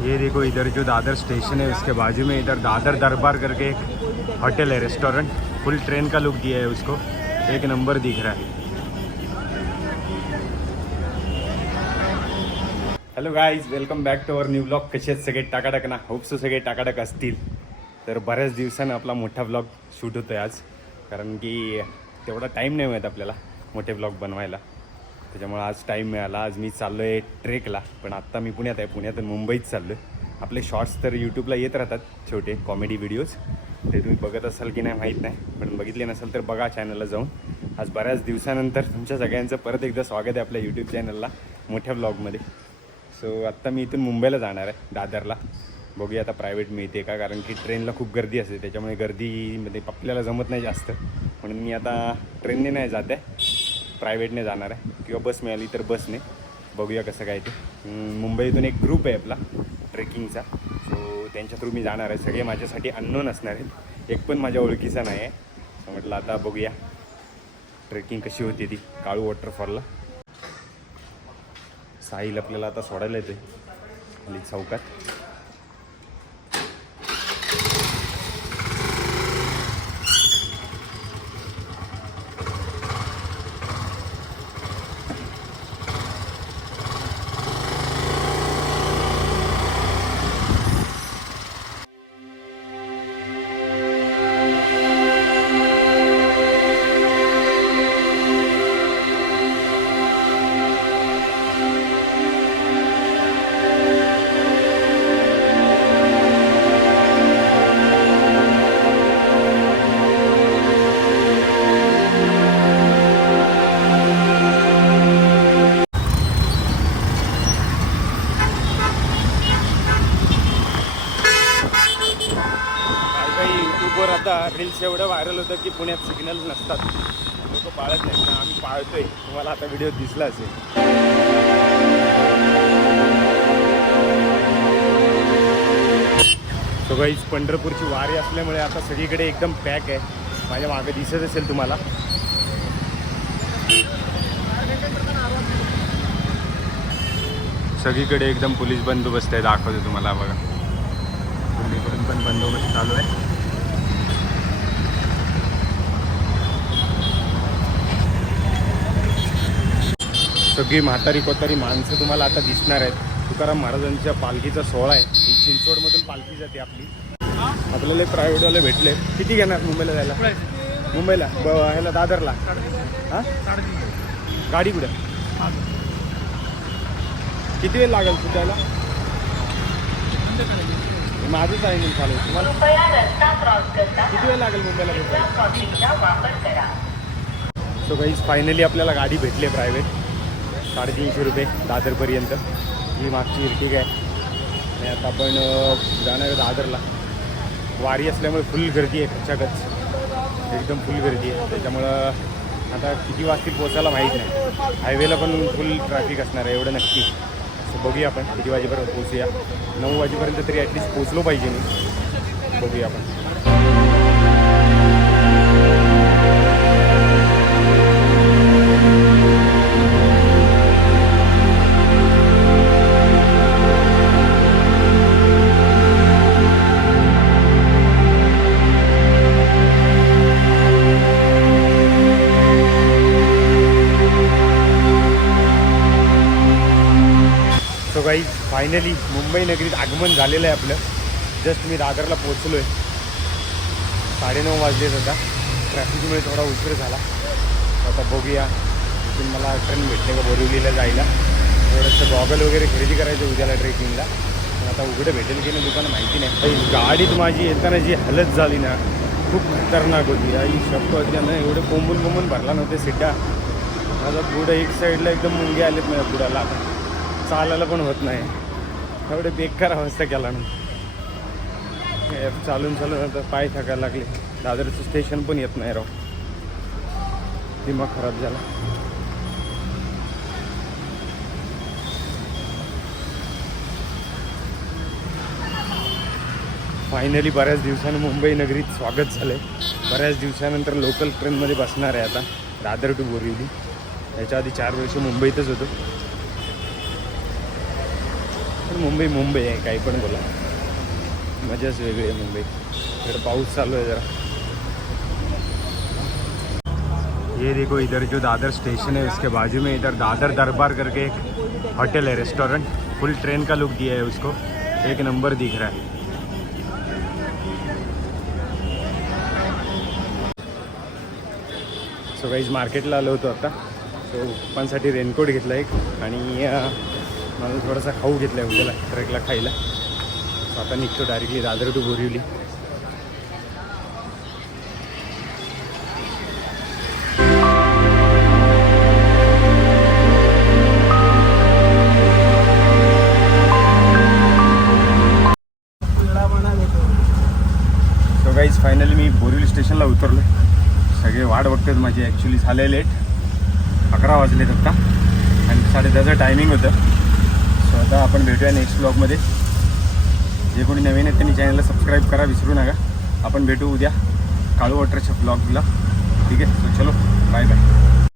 ये देखो इधर जो दादर स्टेशन है उसके बाजू में इधर दादर दरबार करके एक होटल है, रेस्टोरेंट। फुल ट्रेन का लुक दिया है उसको, एक नंबर दिख रहा है। Hello guys, welcome back to our new blog. कसे आहेत सगळे? टाकाटक ना? होप सो सगळे टाकाटक असतील। तर बऱ्याच दिवसानं आपला मोठा ब्लॉग शूट होतो आहे आज, कारण की तेवढा टाईम नाही मिळत आपल्याला मोठे ब्लॉग बनवायला, त्याच्यामुळे आज टाईम मिळाला। आज मी चाललो आहे ट्रेकला, पण आत्ता मी पुण्यात आहे, पुण्यातून मुंबईत चाललो आहे। आपले शॉर्ट्स तर यूट्यूबला येत राहतात, छोटे कॉमेडी व्हिडिओज, ते तुम्ही बघत असाल की नाही माहीत नाही, पण बघितले नसाल तर बघा चॅनलला जाऊन। आज बऱ्याच दिवसानंतर तुमच्या सगळ्यांचं परत एकदा स्वागत आहे आपल्या यूट्यूब चॅनलला मोठ्या ब्लॉगमध्ये। सो आत्ता मी इथून मुंबईला जाणार आहे, दादरला। बघूया आता प्रायव्हेट मिळते का, कारण की ट्रेनला खूप गर्दी असते, त्याच्यामुळे गर्दीमध्ये आपल्याला जमत नाही जास्त, म्हणून मी आता ट्रेनने नाही जात आहे, प्रायव्हेटने जाणार आहे, किंवा बस मिळाली तर बसने। बघूया कसं काय ते। मुंबईतून एक ग्रुप आहे आपला ट्रेकिंगचा, सो त्यांच्या थ्रू मी जाणार आहे। सगळे माझ्यासाठी अननोन असणार आहेत, एक पण माझ्या ओळखीचा नाही आहे। म्हटलं आता बघूया ट्रेकिंग कशी होती ती काळू वॉटरफॉलला। साहिल आपल्याला आता सोडायला येते खाली चौकात। आता रील्स एवढं व्हायरल होतं की पुण्यात सिग्नल नसतात, लोक पाळत नाहीत ना, आम्ही पाळतोय। तुम्हाला आता व्हिडिओ दिसला असेल। सो गाईज, पंढरपूरची वारी असल्यामुळे आता सगळीकडे एकदम पॅक आहे। माझ्या मागे दिसत असेल तुम्हाला, सगळीकडे एकदम पोलीस बंदोबस्त आहे। दाखवतो तुम्हाला, बघा दोन्हीकडून पण बंदोबस्त चालू आहे। सगळी म्हातारी कोतारी माणसं तुम्हाला आता दिसणार आहेत। तुकाराम महाराजांच्या पालखीचा सोहळा आहे, ही चिंचवडमधून पालखी जाते आपली। आपल्याला प्रायव्हेटवाले भेटले। किती घेणार मुंबईला जायला? मुंबईला ह्याला दादरला? हां, गाडी कुठे? किती वेळ लागेल सुटायला? माझंच आहे मी चालू। तुम्हाला किती वेळ लागेल मुंबईला भेटायला? सो गाईज, फायनली आपल्याला गाडी भेटली आहे प्रायव्हेट, 350 रुपये दादरपर्यंत। ही मागची इर्टिगा आहे आणि आता आपण जाणार आहे दादरला। वारी असल्यामुळे फुल गर्दी आहे, खचाखच एकदम फुल गर्दी आहे, त्याच्यामुळं आता किती वाजतील पोचायला माहीत नाही। हायवेला पण फुल ट्रॅफिक असणार आहे, एवढं नक्की। सो बघूया आपण किती वाजेपर्यंत पोचूया। 9 वाजेपर्यंत तरी ॲटलिस्ट पोचलो पाहिजे मी। बघूया आपण। सो गाईज, फायनली मुंबई नगरीत आगमन झालेलं आहे आपलं। जस्ट मी दादरला पोचलो आहे, 9:30 वाजलेत आता। ट्रॅफिकमुळे थोडा उशीर झाला। आता बघूया की मला ट्रेन भेटते का बोरिवलीला जायला। थोडंसं गॉगल वगैरे खरेदी करायचं उद्याला ट्रेकिंगला, पण आता उघडं भेटेल की नाही दुकानं माहिती नाही। गाडीत माझी येताना जी हालत झाली ना, खूप खतरनाक होती। आई शपथ, ना एवढे कोंबून भरला नव्हते सीटा। माझा पुढं एक साईडला एकदम मुंगे आलेत माझ्या पुढाला, आता चालायला पण होत नाही, एवढे बेकार अवस्था केला ना। चालून आता पाय थकायला लागले। दादरचं स्टेशन पण येत नाही राव, दिमाग खराब झाला। फायनली बऱ्याच दिवसानं मुंबई नगरीत स्वागत झालं आहे। बऱ्याच दिवसानंतर लोकल ट्रेनमध्ये बसणार आहे आता, दादर टू बोरिवली। याच्या आधी 4 वर्ष मुंबईतच होतो, पण मुंबई मुंबई आहे, काही पण बोला, मजाच वेगळी आहे मुंबई. इकडे पाऊस चालू आहे जरा. ये देखो इधर जो दादर स्टेशन है उसके बाजू में इधर दादर दरबार करके एक होटल है, रेस्टोरेंट. फुल ट्रेन का लुक दिया है उसको, एक नंबर दिख रहा है. सो गाईज मार्केटला आलो होतो आता. सो पप्पांसाठी रेनकोट घेतला एक आणि मला थोडासा खाऊ घेतला आहे उद्याला ट्रेकला खायला. सो आता निघतो directly Dadar to Borivali. So guys finally मी बोरिवली स्टेशनला उतरलो. सगळे वाट बघतात माझी. ॲक्च्युली झाले लेट, 11 वाजलेत आत्ता आणि 10:30चं टायमिंग होतं. सो आता आपण भेटूया नेक्स्ट ब्लॉगमध्ये. जे कोणी नवीन आहेत त्यांनी चॅनलला सबस्क्राईब करा विसरू नका. आपण भेटू उद्या काळू वॉटरच्या ब्लॉगला. ठीक आहे, सो चलो बाय बाय.